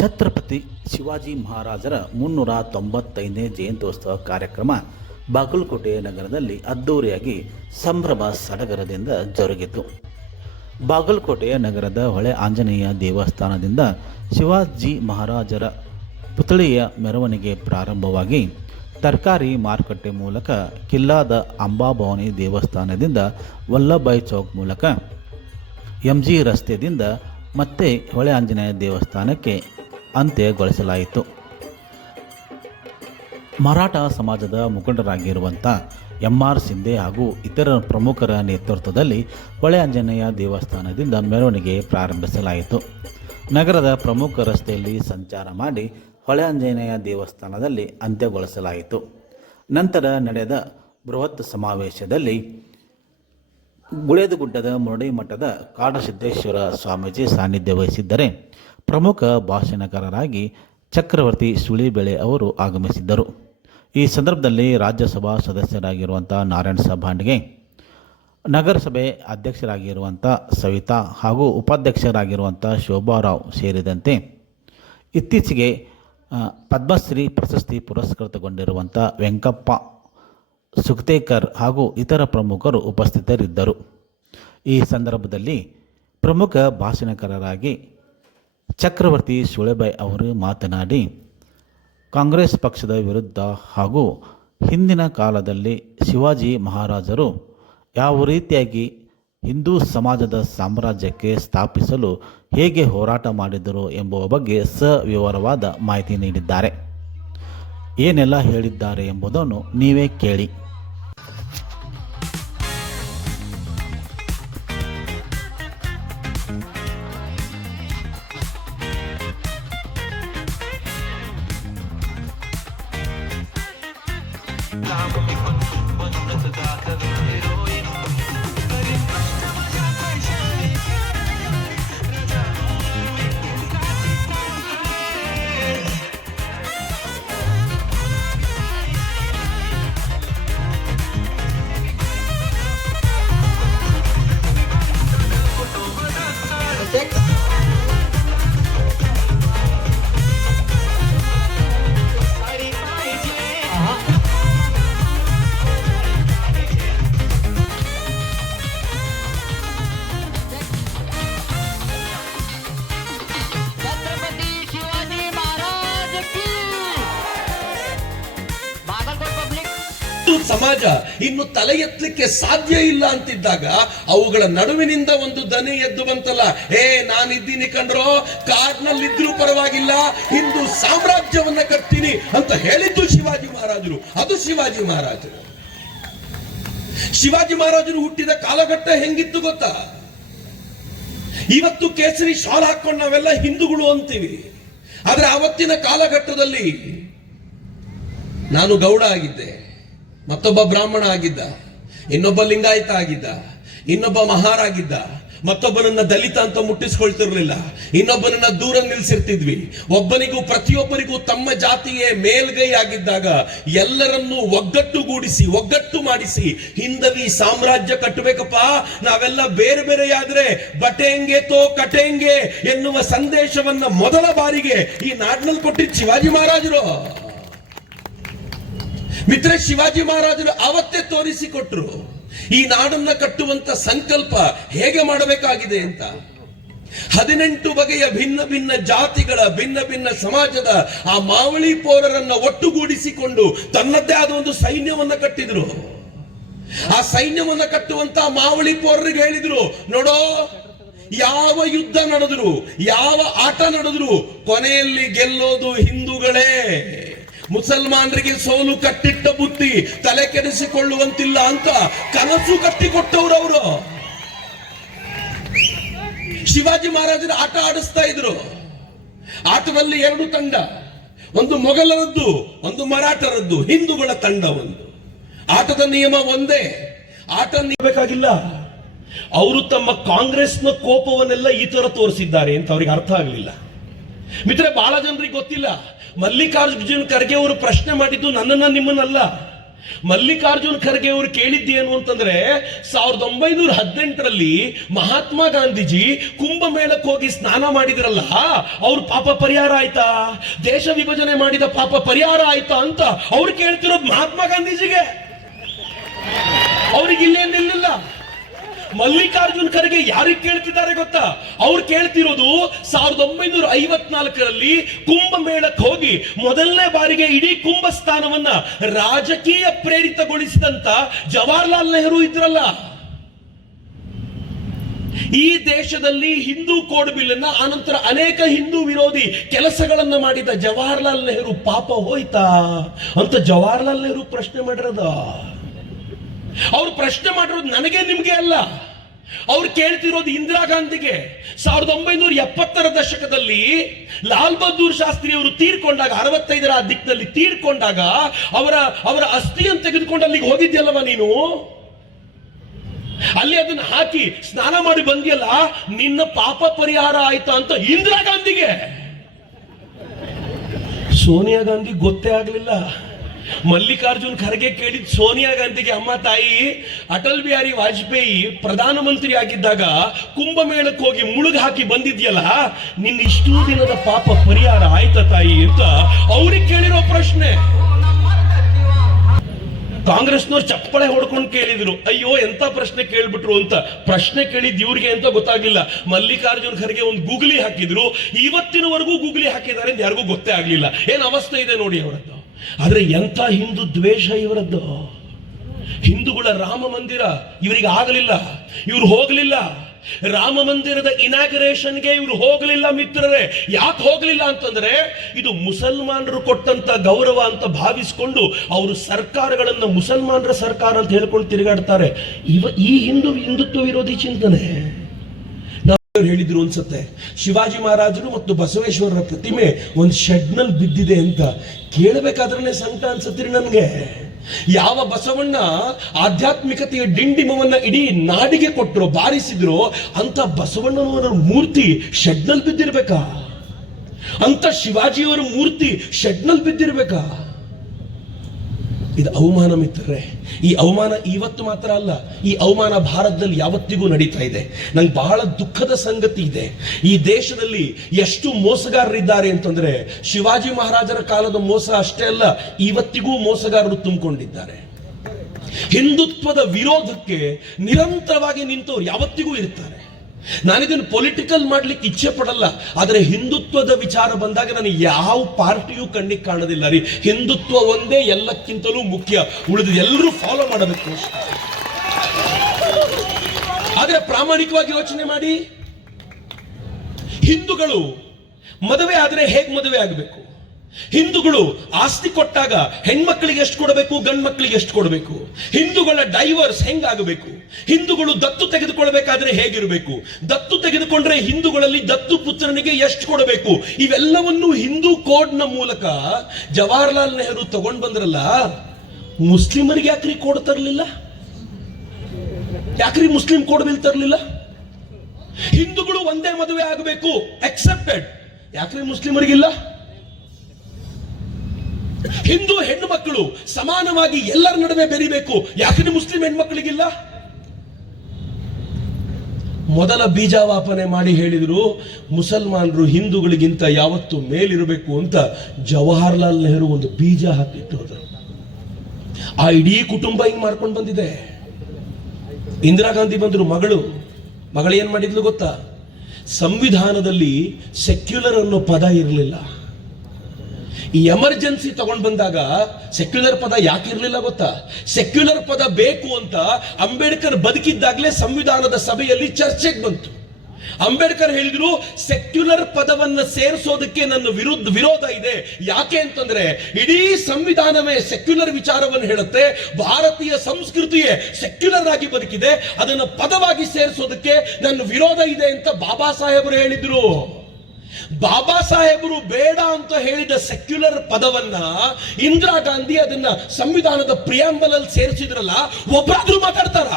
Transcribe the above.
ಛತ್ರಪತಿ ಶಿವಾಜಿ ಮಹಾರಾಜರ 395ನೇ ಜಯಂತ್ಯೋತ್ಸವ ಕಾರ್ಯಕ್ರಮ ಬಾಗಲಕೋಟೆ ನಗರದಲ್ಲಿ ಅದ್ದೂರಿಯಾಗಿ ಸಂಭ್ರಮ ಸಡಗರದಿಂದ ಜರುಗಿತು. ಬಾಗಲಕೋಟೆಯ ನಗರದ ಹೊಳೆ ಆಂಜನೇಯ ದೇವಸ್ಥಾನದಿಂದ ಶಿವಾಜಿ ಮಹಾರಾಜರ ಪುತ್ಥಳಿಯ ಮೆರವಣಿಗೆ ಪ್ರಾರಂಭವಾಗಿ ತರಕಾರಿ ಮಾರುಕಟ್ಟೆ ಮೂಲಕ ಕಿಲ್ಲಾದ ಅಂಬಾಭವಾನಿ ದೇವಸ್ಥಾನದಿಂದ ವಲ್ಲಭಾಯ್ ಚೌಕ್ ಮೂಲಕ ಎಂಜಿ ರಸ್ತೆಯಿಂದ ಮತ್ತೆ ಹೊಳೆ ಆಂಜನೇಯ ದೇವಸ್ಥಾನಕ್ಕೆ ಅಂತ್ಯಗೊಳಿಸಲಾಯಿತು. ಮರಾಠ ಸಮಾಜದ ಮುಖಂಡರಾಗಿರುವಂಥ MR ಸಿಂಧೆ ಹಾಗೂ ಇತರ ಪ್ರಮುಖರ ನೇತೃತ್ವದಲ್ಲಿ ಹೊಳೆ ಆಂಜನೇಯ ದೇವಸ್ಥಾನದಿಂದ ಮೆರವಣಿಗೆ ಪ್ರಾರಂಭಿಸಲಾಯಿತು. ನಗರದ ಪ್ರಮುಖ ರಸ್ತೆಯಲ್ಲಿ ಸಂಚಾರ ಮಾಡಿ ಹೊಳೆ ಆಂಜನೇಯ ದೇವಸ್ಥಾನದಲ್ಲಿ ಅಂತ್ಯಗೊಳಿಸಲಾಯಿತು. ನಂತರ ನಡೆದ ಬೃಹತ್ ಸಮಾವೇಶದಲ್ಲಿ ಗುಳೇದಗುಡ್ಡದ ಮುರಡಿ ಮಠದ ಕಾಡಸಿದ್ದೇಶ್ವರ ಸ್ವಾಮೀಜಿ ಸಾನ್ನಿಧ್ಯ ವಹಿಸಿದ್ದರೆ ಪ್ರಮುಖ ಭಾಷಣಕಾರರಾಗಿ ಚಕ್ರವರ್ತಿ ಸುಳಿಬೆಳೆ ಅವರು ಆಗಮಿಸಿದ್ದರು. ಈ ಸಂದರ್ಭದಲ್ಲಿ ರಾಜ್ಯಸಭಾ ಸದಸ್ಯರಾಗಿರುವಂಥ ನಾರಾಯಣ ಸಾಬಾಂಡ್ಗೆ, ನಗರಸಭೆ ಅಧ್ಯಕ್ಷರಾಗಿರುವಂಥ ಸವಿತಾ ಹಾಗೂ ಉಪಾಧ್ಯಕ್ಷರಾಗಿರುವಂಥ ಶೋಭಾರಾವ್ ಸೇರಿದಂತೆ ಇತ್ತೀಚೆಗೆ ಪದ್ಮಶ್ರೀ ಪ್ರಶಸ್ತಿ ಪುರಸ್ಕೃತಗೊಂಡಿರುವಂಥ ವೆಂಕಪ್ಪ ಸುಕ್ತೇಕರ್ ಹಾಗೂ ಇತರ ಪ್ರಮುಖರು ಉಪಸ್ಥಿತರಿದ್ದರು. ಈ ಸಂದರ್ಭದಲ್ಲಿ ಪ್ರಮುಖ ಭಾಷಣಕಾರರಾಗಿ ಚಕ್ರವರ್ತಿ ಸುಳೆಬಾಯಿ ಅವರು ಮಾತನಾಡಿ, ಕಾಂಗ್ರೆಸ್ ಪಕ್ಷದ ವಿರುದ್ಧ ಹಾಗೂ ಹಿಂದಿನ ಕಾಲದಲ್ಲಿ ಶಿವಾಜಿ ಮಹಾರಾಜರು ಯಾವ ರೀತಿಯಾಗಿ ಹಿಂದೂ ಸಮಾಜದ ಸಾಮ್ರಾಜ್ಯಕ್ಕೆ ಸ್ಥಾಪಿಸಲು ಹೇಗೆ ಹೋರಾಟ ಮಾಡಿದರು ಎಂಬುವ ಬಗ್ಗೆ ಸವಿವರವಾದ ಮಾಹಿತಿ ನೀಡಿದ್ದಾರೆ. ಏನೆಲ್ಲ ಹೇಳಿದ್ದಾರೆ ಎಂಬುದನ್ನು ನೀವೇ ಕೇಳಿ. ಸಮಾಜ ಇನ್ನು ತಲೆ ಎತ್ತಲಿಕ್ಕೆ ಸಾಧ್ಯ ಇಲ್ಲ ಅಂತಿದ್ದಾಗ ಅವುಗಳ ನಡುವಿನಿಂದ ಒಂದು ದನಿ ಎದ್ದು ಬಂತಲ್ಲ, ನಾನಿದ್ದೀನಿ ಕಂಡ್ರೋ, ಕಾಡ್ನಲ್ಲಿದ್ರೂ ಪರವಾಗಿಲ್ಲ, ಹಿಂದೂ ಸಾಮ್ರಾಜ್ಯವನ್ನ ಕಟ್ತೀನಿ ಅಂತ ಹೇಳಿದ್ದು ಶಿವಾಜಿ ಮಹಾರಾಜರು. ಅದು ಶಿವಾಜಿ ಮಹಾರಾಜರು. ಶಿವಾಜಿ ಮಹಾರಾಜರು ಹುಟ್ಟಿದ ಕಾಲಘಟ್ಟ ಹೆಂಗಿತ್ತು ಗೊತ್ತಾ? ಇವತ್ತು ಕೇಸರಿ ಶಾಲ್ ಹಾಕೊಂಡು ನಾವೆಲ್ಲ ಹಿಂದೂಗಳು ಅಂತೀವಿ, ಆದ್ರೆ ಆವತ್ತಿನ ಕಾಲಘಟ್ಟದಲ್ಲಿ ನಾನು ಗೌಡ ಆಗಿದ್ದೆ, ಮತ್ತೊಬ್ಬ ಬ್ರಾಹ್ಮಣ ಆಗಿದ್ದ, ಇನ್ನೊಬ್ಬ ಲಿಂಗಾಯತ ಆಗಿದ್ದ, ಇನ್ನೊಬ್ಬ ಮಹಾರಾಗಿದ್ದ, ಮತ್ತೊಬ್ಬನನ್ನ ದಲಿತ ಅಂತ ಮುಟ್ಟಿಸ್ಕೊಳ್ತಿರ್ಲಿಲ್ಲ, ಇನ್ನೊಬ್ಬನನ್ನ ದೂರ ನಿಲ್ಸಿರ್ತಿದ್ವಿ. ಒಬ್ಬನಿಗೂ ಪ್ರತಿಯೊಬ್ಬರಿಗೂ ತಮ್ಮ ಜಾತಿಯೇ ಮೇಲ್ಗೈ ಆಗಿದ್ದಾಗ ಎಲ್ಲರನ್ನೂ ಒಗ್ಗಟ್ಟುಗೂಡಿಸಿ ಒಗ್ಗಟ್ಟು ಮಾಡಿಸಿ ಹಿಂದವಿ ಸಾಮ್ರಾಜ್ಯ ಕಟ್ಟಬೇಕಪ್ಪ, ನಾವೆಲ್ಲ ಬೇರೆ ಬೇರೆಯಾದ್ರೆ ಬಟೆಂಗೆ ತೋ ಕಟೆಂಗೆ ಎನ್ನುವ ಸಂದೇಶವನ್ನ ಮೊದಲ ಬಾರಿಗೆ ಈ ನಾಡಿನಲ್ಲಿ ಕೊಟ್ಟಿದ್ದು ಶಿವಾಜಿ ಮಹಾರಾಜರು. ಮಿತ್ರ, ಶಿವಾಜಿ ಮಹಾರಾಜರು ಅವತ್ತೇ ತೋರಿಸಿಕೊಟ್ರು ಈ ನಾಡನ್ನ ಕಟ್ಟುವಂತ ಸಂಕಲ್ಪ ಹೇಗೆ ಮಾಡಬೇಕಾಗಿದೆ ಅಂತ. 18 ಬಗೆಯ ಭಿನ್ನ ಭಿನ್ನ ಜಾತಿಗಳ ಭಿನ್ನ ಭಿನ್ನ ಸಮಾಜದ ಆ ಮಾವಳಿ ಪೌರರನ್ನ ಒಟ್ಟುಗೂಡಿಸಿಕೊಂಡು ತನ್ನದೇ ಆದ ಒಂದು ಸೈನ್ಯವನ್ನ ಕಟ್ಟಿದ್ರು. ಆ ಸೈನ್ಯವನ್ನ ಕಟ್ಟುವಂತ ಮಾವಳಿ ಪೌರರಿಗೆ ಹೇಳಿದ್ರು, ನೋಡೋ, ಯಾವ ಯುದ್ಧ ನಡೆದ್ರು, ಯಾವ ಆಟ ನಡೆದ್ರು, ಕೊನೆಯಲ್ಲಿ ಗೆಲ್ಲೋದು ಹಿಂದೂಗಳೇ. ಮುಸಲ್ಮಾನರಿಗೆ ಸೋಲು ಕಟ್ಟಿಟ್ಟ ಬುದ್ಧಿ ತಲೆ ಕೆಡಿಸಿಕೊಳ್ಳುವಂತಿಲ್ಲ ಅಂತ ಕನಸು ಕಟ್ಟಿಕೊಟ್ಟವರು ಅವರು. ಶಿವಾಜಿ ಮಹಾರಾಜರು ಆಟ ಆಡಿಸ್ತಾ ಇದ್ರು. ಆಟದಲ್ಲಿ 2 ತಂಡ, ಒಂದು ಮೊಘಲರದ್ದು, ಒಂದು ಮರಾಠರದ್ದು, ಹಿಂದೂಗಳ ತಂಡ ಒಂದು. ಆಟದ ನಿಯಮ ಒಂದೇ, ಆಟ ನಿಲ್ಲಬೇಕಾಗಿಲ್ಲ. ಅವರು ತಮ್ಮ ಕಾಂಗ್ರೆಸ್ನ ಕೋಪವನ್ನೆಲ್ಲ ಈ ತರ ತೋರಿಸಿದ್ದಾರೆ ಅಂತ ಅವ್ರಿಗೆ ಅರ್ಥ ಆಗಲಿಲ್ಲ. ಮಿತ್ರ, ಬಹಳ ಜನರಿಗೆ ಗೊತ್ತಿಲ್ಲ, ಮಲ್ಲಿಕಾರ್ಜುನ್ ಖರ್ಗೆ ಅವರು ಪ್ರಶ್ನೆ ಮಾಡಿದ್ದು ನನ್ನನ್ನ ನಿಮ್ಮನ್ನಲ್ಲ, ಮಲ್ಲಿಕಾರ್ಜುನ್ ಖರ್ಗೆ ಅವರು ಕೇಳಿದ್ದೇನು ಅಂತಂದ್ರೆ 1918ರಲ್ಲಿ ಮಹಾತ್ಮ ಗಾಂಧೀಜಿ ಕುಂಭಮೇಳಕ್ಕೆ ಹೋಗಿ ಸ್ನಾನ ಮಾಡಿದ್ರಲ್ಲ, ಅವ್ರ ಪಾಪ ಪರಿಹಾರ ಆಯ್ತಾ, ದೇಶ ವಿಭಜನೆ ಮಾಡಿದ ಪಾಪ ಪರಿಹಾರ ಆಯ್ತಾ ಅಂತ ಅವ್ರು ಕೇಳ್ತಿರೋದು ಮಹಾತ್ಮ ಗಾಂಧೀಜಿಗೆ. ಅವ್ರಿಗೆ ಇಲ್ಲೇನಿಲ್ಲ. ಮಲ್ಲಿಕಾರ್ಜುನ್ ಖರ್ಗೆ ಯಾರಿಗೆ ಕೇಳ್ತಿದ್ದಾರೆ ಗೊತ್ತಾ? ಅವ್ರು ಕೇಳ್ತಿರೋದು 1954ರಲ್ಲಿ ಕುಂಭಮೇಳಕ್ಕೆ ಹೋಗಿ ಮೊದಲನೇ ಬಾರಿಗೆ ಇಡೀ ಕುಂಭ ಸ್ಥಾನವನ್ನ ರಾಜಕೀಯ ಪ್ರೇರಿತಗೊಳಿಸಿದಂತ ಜವಾಹರ್ಲಾಲ್ ನೆಹರು ಇದ್ರಲ್ಲ. ಈ ದೇಶದಲ್ಲಿ ಹಿಂದೂ ಕೋಡ್ ಬಿಲ್ ಅನ್ನ ಆನಂತರ ಅನೇಕ ಹಿಂದೂ ವಿರೋಧಿ ಕೆಲಸಗಳನ್ನ ಮಾಡಿದ ಜವಾಹರ್ಲಾಲ್ ನೆಹರು ಪಾಪ ಹೋಯ್ತಾ ಅಂತ ಜವಾಹರ್ಲಾಲ್ ನೆಹರು ಪ್ರಶ್ನೆ ಮಾಡಿರೋದ. ಅವ್ರು ಪ್ರಶ್ನೆ ಮಾಡಿರೋದು ನನಗೆ ನಿಮ್ಗೆ ಅಲ್ಲ, ಅವ್ರು ಕೇಳ್ತಿರೋದು ಇಂದಿರಾ ಗಾಂಧಿಗೆ. 1970ರ ದಶಕದಲ್ಲಿ ಲಾಲ್ ಬಹದ್ದೂರ್ ಶಾಸ್ತ್ರಿ ಅವರು ತೀರ್ಕೊಂಡಾಗ, 65ರ ದಿಕ್ಕಿನಲ್ಲಿ ತೀರ್ಕೊಂಡಾಗ ಅವರ ಅಸ್ಥಿಯನ್ನು ತೆಗೆದುಕೊಂಡು ಅಲ್ಲಿಗೆ ಹೋಗಿದ್ಯಲ್ಲವ ನೀನು, ಅಲ್ಲಿ ಅದನ್ನ ಹಾಕಿ ಸ್ನಾನ ಮಾಡಿ ಬಂದಿಯಲ್ಲ, ನಿನ್ನ ಪಾಪ ಪರಿಹಾರ ಆಯ್ತಾ ಅಂತ ಇಂದಿರಾ ಗಾಂಧಿಗೆ. ಸೋನಿಯಾ ಗಾಂಧಿ ಗೊತ್ತೇ ಆಗ್ಲಿಲ್ಲ. ಮಲ್ಲಿಕಾರ್ಜುನ್ ಖರ್ಗೆ ಕೇಳಿದ್ ಸೋನಿಯಾ ಗಾಂಧಿಗೆ, ಅಮ್ಮ ತಾಯಿ, ಅಟಲ್ ಬಿಹಾರಿ ವಾಜಪೇಯಿ ಪ್ರಧಾನಮಂತ್ರಿ ಆಗಿದ್ದಾಗ ಕುಂಭಮೇಳಕ್ಕೆ ಹೋಗಿ ಮುಳುಗ್ ಹಾಕಿ ಬಂದಿದ್ಯಲ್ಲ, ನಿನ್ನ ಇಷ್ಟೂ ದಿನದ ಪಾಪ ಪರಿಹಾರ ಆಯ್ತಾ ತಾಯಿ ಅಂತ ಅವ್ರಿಗೆ ಕೇಳಿರೋ ಪ್ರಶ್ನೆ. ಕಾಂಗ್ರೆಸ್ನವ್ರು ಚಪ್ಪಳೆ ಹೊಡ್ಕೊಂಡು ಕೇಳಿದ್ರು, ಅಯ್ಯೋ ಎಂತ ಪ್ರಶ್ನೆ ಕೇಳ್ಬಿಟ್ರು ಅಂತ. ಪ್ರಶ್ನೆ ಕೇಳಿದ್ ಇವ್ರಿಗೆ ಅಂತ ಗೊತ್ತಾಗ್ಲಿಲ್ಲ. ಮಲ್ಲಿಕಾರ್ಜುನ್ ಖರ್ಗೆ ಒಂದು ಗೂಗ್ಲಿ ಹಾಕಿದ್ರು, ಇವತ್ತಿನವರೆಗೂ ಗೂಗ್ಲಿ ಹಾಕಿದ್ದಾರೆ ಅಂತ ಯಾರಿಗೂ ಗೊತ್ತೇ ಆಗ್ಲಿಲ್ಲ. ಏನ್ ಅವಸ್ಥೆ ಇದೆ ನೋಡಿ ಅವರದ್ದು. ಆದ್ರೆ ಎಂತ ಹಿಂದೂ ದ್ವೇಷ ಇವರದ್ದು. ಹಿಂದೂಗಳ ರಾಮ ಮಂದಿರ ಇವರಿಗೆ ಆಗಲಿಲ್ಲ, ಇವ್ರು ಹೋಗ್ಲಿಲ್ಲ. ರಾಮ ಮಂದಿರದ ಇನಾಗ್ರೇಷನ್ಗೆ ಇವ್ರು ಹೋಗಲಿಲ್ಲ ಮಿತ್ರರೇ. ಯಾಕೆ ಹೋಗಲಿಲ್ಲ ಅಂತಂದ್ರೆ ಇದು ಮುಸಲ್ಮಾನರು ಕೊಟ್ಟಂತ ಗೌರವ ಅಂತ ಭಾವಿಸಿಕೊಂಡು ಅವರು ಸರ್ಕಾರಗಳನ್ನ ಮುಸಲ್ಮಾನರ ಸರ್ಕಾರ ಅಂತ ಹೇಳ್ಕೊಂಡು ತಿರುಗಾಡ್ತಾರೆ. ಈ ಹಿಂದುತ್ವ ವಿರೋಧಿ ಚಿಂತನೆ. ನಾವು ಹೇಳಿದ್ರು ಅನ್ಸುತ್ತೆ, ಶಿವಾಜಿ ಮಹಾರಾಜರು ಮತ್ತು ಬಸವೇಶ್ವರರ ಪ್ರತಿಮೆ ಒಂದು ಶೆಡ್ನಲ್ಲಿ ಬಿದ್ದಿದೆ ಅಂತ. ಕೇಳಬೇಕಾದ್ರೆ ಸಂಕಟ ಅನ್ಸತ್ತೀರಿ ನನ್ಗೆ. ಯಾವ ಬಸವಣ್ಣ ಆಧ್ಯಾತ್ಮಿಕತೆಯ ಡಿಂಡಿಮವನ್ನ ಇಡೀ ನಾಡಿಗೆ ಕೊಟ್ಟರು, ಬಾರಿಸಿದ್ರು, ಅಂತ ಬಸವಣ್ಣನವರ ಮೂರ್ತಿ ಶೆಡ್ನಲ್ಲಿ ಬಿದ್ದಿರ್ಬೇಕಾ? ಅಂತ ಶಿವಾಜಿಯವರ ಮೂರ್ತಿ ಶೆಡ್ನಲ್ಲಿ ಬಿದ್ದಿರ್ಬೇಕಾ? ಇದು ಅವಮಾನ ಮಿತ್ರರೇ. ಈ ಅವಮಾನ ಇವತ್ತು ಮಾತ್ರ ಅಲ್ಲ, ಈ ಅವಮಾನ ಭಾರತದಲ್ಲಿ ಯಾವತ್ತಿಗೂ ನಡೀತಾ ಇದೆ. ನಂಗೆ ಬಹಳ ದುಃಖದ ಸಂಗತಿ ಇದೆ. ಈ ದೇಶದಲ್ಲಿ ಎಷ್ಟು ಮೋಸಗಾರರಿದ್ದಾರೆ ಅಂತಂದ್ರೆ, ಶಿವಾಜಿ ಮಹಾರಾಜರ ಕಾಲದ ಮೋಸ ಅಷ್ಟೇ ಅಲ್ಲ, ಇವತ್ತಿಗೂ ಮೋಸಗಾರರು ತುಂಬಿಕೊಂಡಿದ್ದಾರೆ. ಹಿಂದುತ್ವದ ವಿರೋಧಕ್ಕೆ ನಿರಂತರವಾಗಿ ನಿಂತವರು ಯಾವತ್ತಿಗೂ ಇರ್ತಾರೆ. ನಾನಿದನ್ನು ಪೊಲಿಟಿಕಲ್ ಮಾಡ್ಲಿಕ್ಕೆ ಇಚ್ಛೆ ಪಡಲ್ಲ, ಆದರೆ ಹಿಂದುತ್ವದ ವಿಚಾರ ಬಂದಾಗ ನನಗೆ ಯಾವ ಪಾರ್ಟಿಯೂ ಕಣ್ಣಿಗೆ ಕಾಣೋದಿಲ್ಲ ರೀ. ಹಿಂದುತ್ವ ಒಂದೇ ಎಲ್ಲಕ್ಕಿಂತಲೂ ಮುಖ್ಯ, ಉಳಿದು ಎಲ್ಲರೂ ಫಾಲೋ ಮಾಡಬೇಕು. ಆದ್ರೆ ಪ್ರಾಮಾಣಿಕವಾಗಿ ಯೋಚನೆ ಮಾಡಿ, ಹಿಂದೂಗಳು ಮದುವೆ ಆದ್ರೆ ಹೇಗೆ ಮದುವೆ ಆಗಬೇಕು? ಹಿಂದೂಗಳು ಆಸ್ತಿ ಕೊಟ್ಟಾಗ ಹೆಣ್ಮಕ್ಳಿಗೆ ಎಷ್ಟು ಕೊಡಬೇಕು, ಗಂಡು ಮಕ್ಕಳಿಗೆ ಎಷ್ಟು ಕೊಡಬೇಕು? ಹಿಂದೂಗಳ ಡೈವರ್ಸ್ ಹೆಂಗಾಗಬೇಕು? ಹಿಂದೂಗಳು ದತ್ತು ತೆಗೆದುಕೊಳ್ಬೇಕಾದ್ರೆ ಹೇಗಿರಬೇಕು? ದತ್ತು ತೆಗೆದುಕೊಂಡ್ರೆ ಹಿಂದೂಗಳಲ್ಲಿ ದತ್ತು ಪುತ್ರನಿಗೆ ಎಷ್ಟು ಕೊಡಬೇಕು? ಇವೆಲ್ಲವನ್ನು ಹಿಂದೂ ಕೋಡ್ನ ಮೂಲಕ ಜವಾಹರ್ಲಾಲ್ ನೆಹರು ತಗೊಂಡ್ ಬಂದ್ರಲ್ಲ, ಮುಸ್ಲಿಮರಿಗೆ ಯಾಕ್ರಿ ಕೋಡ್ ತರಲಿಲ್ಲ? ಯಾಕ್ರಿ ಮುಸ್ಲಿಂ ಕೋಡ್ ಬಿಲ್ ತರಲಿಲ್ಲ? ಹಿಂದೂಗಳು ಒಂದೇ ಮದುವೆ ಆಗಬೇಕು ಅಕ್ಸೆಪ್ಟೆಡ್, ಯಾಕ್ರಿ ಮುಸ್ಲಿಮರಿಗಿಲ್ಲ? ಹಿಂದೂ ಹೆಣ್ಣು ಮಕ್ಕಳು ಸಮಾನವಾಗಿ ಎಲ್ಲರ ನಡುವೆ ಬೆರಿಬೇಕು, ಯಾಕೆ ಮುಸ್ಲಿಂ ಹೆಣ್ಮಕ್ಳಿಗಿಲ್ಲ? ಮೊದಲ ಬೀಜಾವಾಪನೆ ಮಾಡಿ ಹೇಳಿದ್ರು, ಮುಸಲ್ಮಾನರು ಹಿಂದೂಗಳಿಗಿಂತ ಯಾವತ್ತು ಮೇಲಿರಬೇಕು ಅಂತ ಜವಾಹರ್ಲಾಲ್ ನೆಹರು ಒಂದು ಬೀಜ ಹಾಕಿಟ್ಟು ಹೋದರು. ಆ ಇಡೀ ಕುಟುಂಬ ಹಿಂಗ್ ಮಾಡ್ಕೊಂಡು ಬಂದಿದೆ. ಇಂದಿರಾ ಗಾಂಧಿ ಬಂದ್ರು, ಮಗಳು ಏನ್ ಮಾಡಿದ್ಲು ಗೊತ್ತಾ? ಸಂವಿಧಾನದಲ್ಲಿ ಸೆಕ್ಯುಲರ್ ಅನ್ನೋ ಪದ ಇರಲಿಲ್ಲ. ಈ ಎಮರ್ಜೆನ್ಸಿ ತಗೊಂಡ್ ಬಂದಾಗ ಸೆಕ್ಯುಲರ್ ಪದ ಯಾಕೆ ಇರಲಿಲ್ಲ ಗೊತ್ತಾ? ಸೆಕ್ಯುಲರ್ ಪದ ಬೇಕು ಅಂತ ಅಂಬೇಡ್ಕರ್ ಬದುಕಿದ್ದಾಗಲೇ ಸಂವಿಧಾನದ ಸಭೆಯಲ್ಲಿ ಚರ್ಚೆಗೆ ಬಂತು. ಅಂಬೇಡ್ಕರ್ ಹೇಳಿದ್ರು, ಸೆಕ್ಯುಲರ್ ಪದವನ್ನ ಸೇರಿಸೋದಕ್ಕೆ ನನ್ನ ವಿರೋಧ ಇದೆ. ಯಾಕೆ ಅಂತಂದ್ರೆ ಇಡೀ ಸಂವಿಧಾನವೇ ಸೆಕ್ಯುಲರ್ ವಿಚಾರವನ್ನು ಹೇಳುತ್ತೆ, ಭಾರತೀಯ ಸಂಸ್ಕೃತಿಯೇ ಸೆಕ್ಯುಲರ್ ಆಗಿ ಬದುಕಿದೆ, ಅದನ್ನು ಪದವಾಗಿ ಸೇರಿಸೋದಕ್ಕೆ ನನ್ನ ವಿರೋಧ ಇದೆ ಅಂತ ಬಾಬಾ ಸಾಹೇಬರು ಹೇಳಿದ್ರು. ಬಾಬಾ ಸಾಹೇಬರು ಬೇಡ ಅಂತ ಹೇಳಿದ ಸೆಕ್ಯುಲರ್ ಪದವನ್ನ ಇಂದಿರಾ ಗಾಂಧಿ ಅದನ್ನ ಸಂವಿಧಾನದ ಪ್ರಿಯಾಂಬಲ್ ಅಲ್ಲಿ ಸೇರಿಸಿದ್ರಲ್ಲ, ಒಬ್ಬರಾದ್ರೂ ಮಾತಾಡ್ತಾರ?